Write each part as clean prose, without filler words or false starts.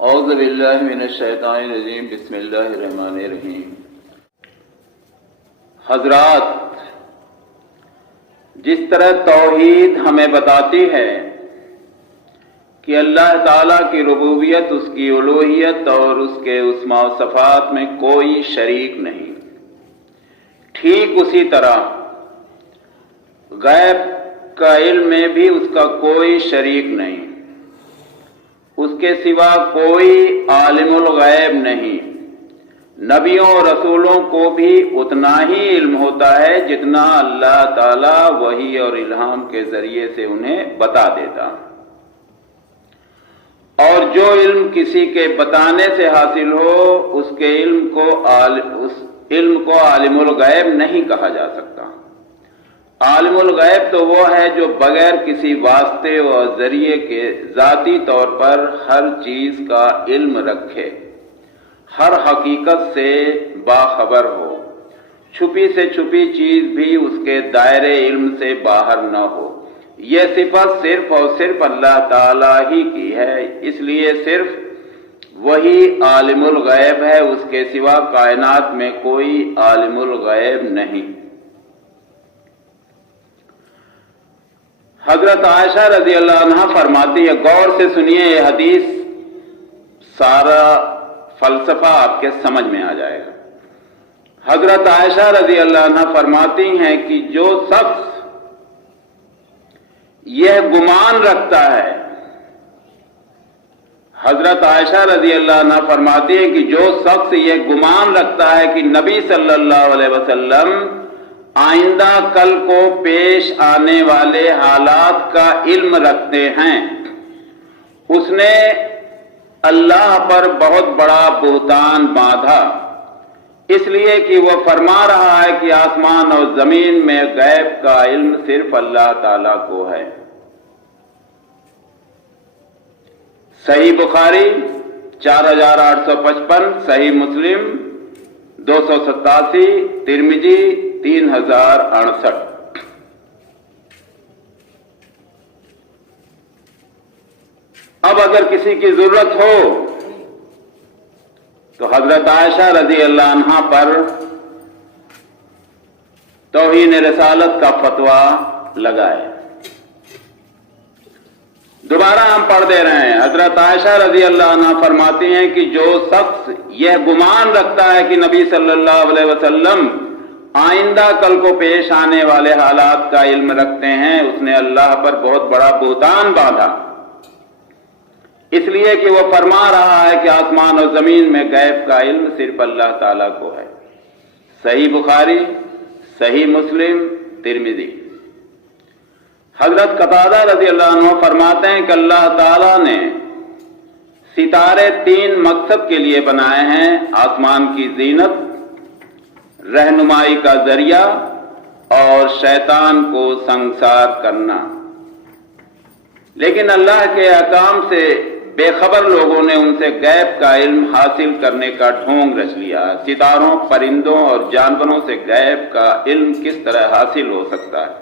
اعوذ باللہ من الشیطان الرجیم بسم اللہ الرحمن الرحیم۔ حضرات، جس طرح توحید ہمیں بتاتی ہے کہ اللہ تعالیٰ کی ربوبیت، اس کی الوہیت اور اس کے اسماء و صفات میں کوئی شریک نہیں، ٹھیک اسی طرح غیب کا علم میں بھی اس کا کوئی شریک نہیں، اس کے سوا کوئی عالم الغیب نہیں۔ نبیوں اور رسولوں کو بھی اتنا ہی علم ہوتا ہے جتنا اللہ تعالیٰ وحی اور الہام کے ذریعے سے انہیں بتا دیتا، اور جو علم کسی کے بتانے سے حاصل ہو اس علم کو عالم الغیب نہیں کہا جا سکتا۔ عالم الغیب تو وہ ہے جو بغیر کسی واسطے اور ذریعے کے ذاتی طور پر ہر چیز کا علم رکھے، ہر حقیقت سے باخبر ہو، چھپی سے چھپی چیز بھی اس کے دائرے علم سے باہر نہ ہو۔ یہ صفت صرف اور صرف اللہ تعالیٰ ہی کی ہے، اس لیے صرف وہی عالم الغیب ہے، اس کے سوا کائنات میں کوئی عالم الغیب نہیں۔ حضرت عائشہ رضی اللہ عنہ فرماتی ہے، غور سے سنیے یہ حدیث، سارا فلسفہ آپ کے سمجھ میں آ جائے گا۔ حضرت عائشہ رضی اللہ عنہ فرماتی ہیں کہ جو شخص یہ گمان رکھتا ہے، حضرت عائشہ رضی اللہ عنہ فرماتی ہیں کہ جو شخص یہ گمان رکھتا ہے کہ نبی صلی اللہ علیہ وسلم آئندہ کل کو پیش آنے والے حالات کا علم رکھتے ہیں، اس نے اللہ پر بہت بڑا بہتان باندھا، اس لیے کہ وہ فرما رہا ہے کہ آسمان اور زمین میں غیب کا علم صرف اللہ تعالیٰ کو ہے۔ صحیح بخاری 4855، صحیح مسلم 287، ترمذی 3068۔ اب اگر کسی کی ضرورت ہو تو حضرت عائشہ رضی اللہ عنہا پر توہین رسالت کا فتویٰ لگائے۔ دوبارہ ہم پڑھ دے رہے ہیں، حضرت عائشہ رضی اللہ عنہ فرماتی ہیں کہ جو شخص یہ گمان رکھتا ہے کہ نبی صلی اللہ علیہ وسلم آئندہ کل کو پیش آنے والے حالات کا علم رکھتے ہیں، اس نے اللہ پر بہت بڑا بہتان باندھا، اس لیے کہ وہ فرما رہا ہے کہ آسمان اور زمین میں غیب کا علم صرف اللہ تعالیٰ کو ہے۔ صحیح بخاری، صحیح مسلم، ترمذی۔ حضرت قتادہ رضی اللہ عنہ فرماتے ہیں کہ اللہ تعالیٰ نے ستارے 3 مقصد کے لیے بنائے ہیں: آسمان کی زینت، رہنمائی کا ذریعہ اور شیطان کو سنگسار کرنا۔ لیکن اللہ کے احکام سے بے خبر لوگوں نے ان سے غیب کا علم حاصل کرنے کا ڈھونگ رچ لیا۔ ستاروں، پرندوں اور جانوروں سے غیب کا علم کس طرح حاصل ہو سکتا ہے،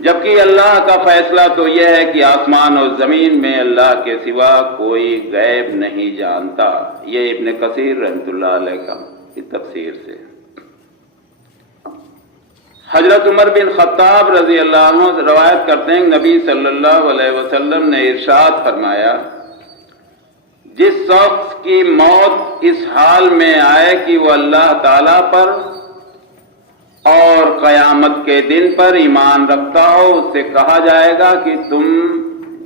جبکہ اللہ کا فیصلہ تو یہ ہے کہ آسمان اور زمین میں اللہ کے سوا کوئی غیب نہیں جانتا۔ یہ ابن کثیر رحمۃ اللہ علیہ کی تفسیر سے۔ حضرت عمر بن خطاب رضی اللہ عنہ روایت کرتے ہیں، نبی صلی اللہ علیہ وسلم نے ارشاد فرمایا، جس شخص کی موت اس حال میں آئے کہ وہ اللہ تعالیٰ پر اور قیامت کے دن پر ایمان رکھتا ہو، اس سے کہا جائے گا کہ تم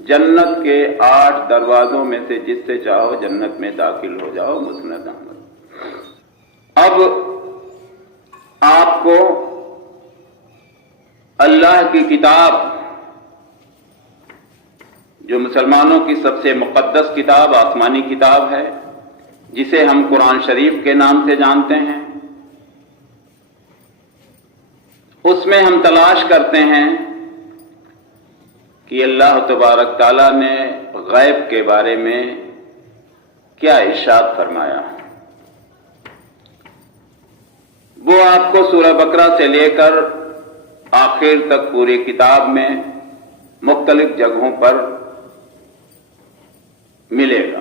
جنت کے 8 دروازوں میں سے جس سے چاہو جنت میں داخل ہو جاؤ۔ مسند احمد۔ اب آپ کو اللہ کی کتاب، جو مسلمانوں کی سب سے مقدس کتاب، آسمانی کتاب ہے، جسے ہم قرآن شریف کے نام سے جانتے ہیں، اس میں ہم تلاش کرتے ہیں کہ اللہ تبارک تعالیٰ نے غیب کے بارے میں کیا ارشاد فرمایا۔ وہ آپ کو سورہ بقرہ سے لے کر آخر تک پوری کتاب میں مختلف جگہوں پر ملے گا۔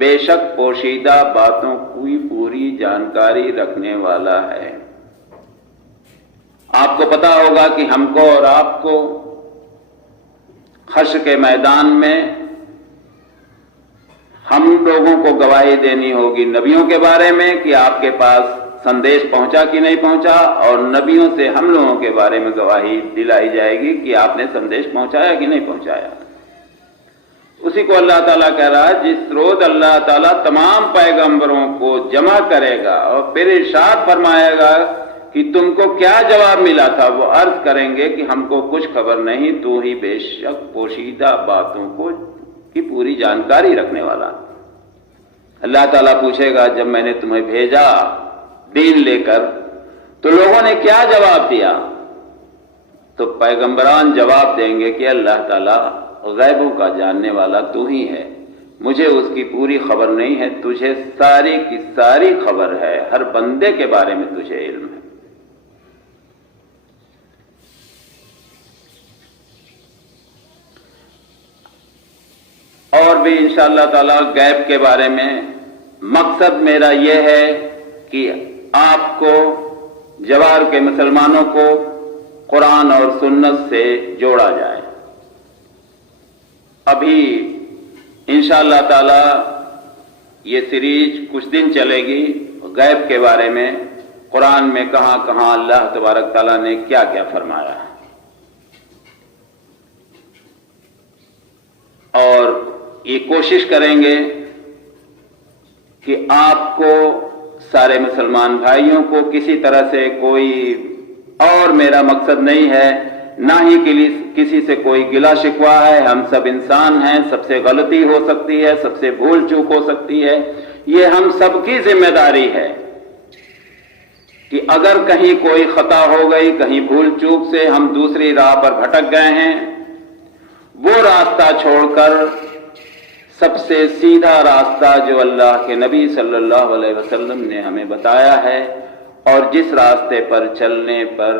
بے شک پوشیدہ باتوں کی پوری جانکاری رکھنے والا ہے۔ آپ کو پتا ہوگا کہ ہم کو اور آپ کو حشر کے میدان میں ہم لوگوں کو گواہی دینی ہوگی نبیوں کے بارے میں کہ آپ کے پاس سندیش پہنچا کہ نہیں پہنچا، اور نبیوں سے ہم لوگوں کے بارے میں گواہی دلائی جائے گی کہ آپ نے سندیش پہنچایا کہ نہیں پہنچایا۔ اسی کو اللہ تعالیٰ کہہ رہا ہے جس روز اللہ تعالیٰ تمام پیغمبروں کو جمع کرے گا اور پھر ارشاد فرمائے گا کہ تم کو کیا جواب ملا تھا، وہ عرض کریں گے کہ ہم کو کچھ خبر نہیں، تو ہی بے شک پوشیدہ باتوں کو کی پوری جانکاری رکھنے والا۔ اللہ تعالیٰ پوچھے گا جب میں نے تمہیں بھیجا دین لے کر تو لوگوں نے کیا جواب دیا؟ تو پیغمبران جواب دیں گے کہ اللہ تعالیٰ غیبوں کا جاننے والا تو ہی ہے، مجھے اس کی پوری خبر نہیں ہے، تجھے ساری کی ساری خبر ہے، ہر بندے کے بارے میں تجھے علم ہے۔ اور بھی انشاءاللہ تعالی غیب کے بارے میں مقصد میرا یہ ہے کہ آپ کو جوار کے مسلمانوں کو قرآن اور سنت سے جوڑا جائے۔ ابھی انشاءاللہ تعالی یہ سیریز کچھ دن چلے گی غیب کے بارے میں، قرآن میں کہاں کہاں اللہ تبارک تعالیٰ نے کیا کیا فرمایا ہے، اور یہ کوشش کریں گے کہ آپ کو سارے مسلمان بھائیوں کو کسی طرح سے کوئی اور میرا مقصد نہیں ہے، نہ ہی کسی سے کوئی گلا شکوہ ہے، ہم سب انسان ہیں، سب سے غلطی ہو سکتی ہے، سب سے بھول چوک ہو سکتی ہے، یہ ہم سب کی ذمہ داری ہے کہ اگر کہیں کوئی خطا ہو گئی، کہیں بھول چوک سے ہم دوسری راہ پر بھٹک گئے ہیں، وہ راستہ چھوڑ کر سب سے سیدھا راستہ جو اللہ کے نبی صلی اللہ علیہ وسلم نے ہمیں بتایا ہے اور جس راستے پر چلنے پر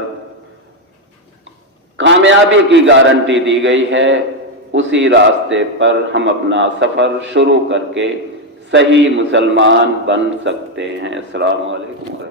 کامیابی کی گارنٹی دی گئی ہے، اسی راستے پر ہم اپنا سفر شروع کر کے صحیح مسلمان بن سکتے ہیں۔ السلام علیکم۔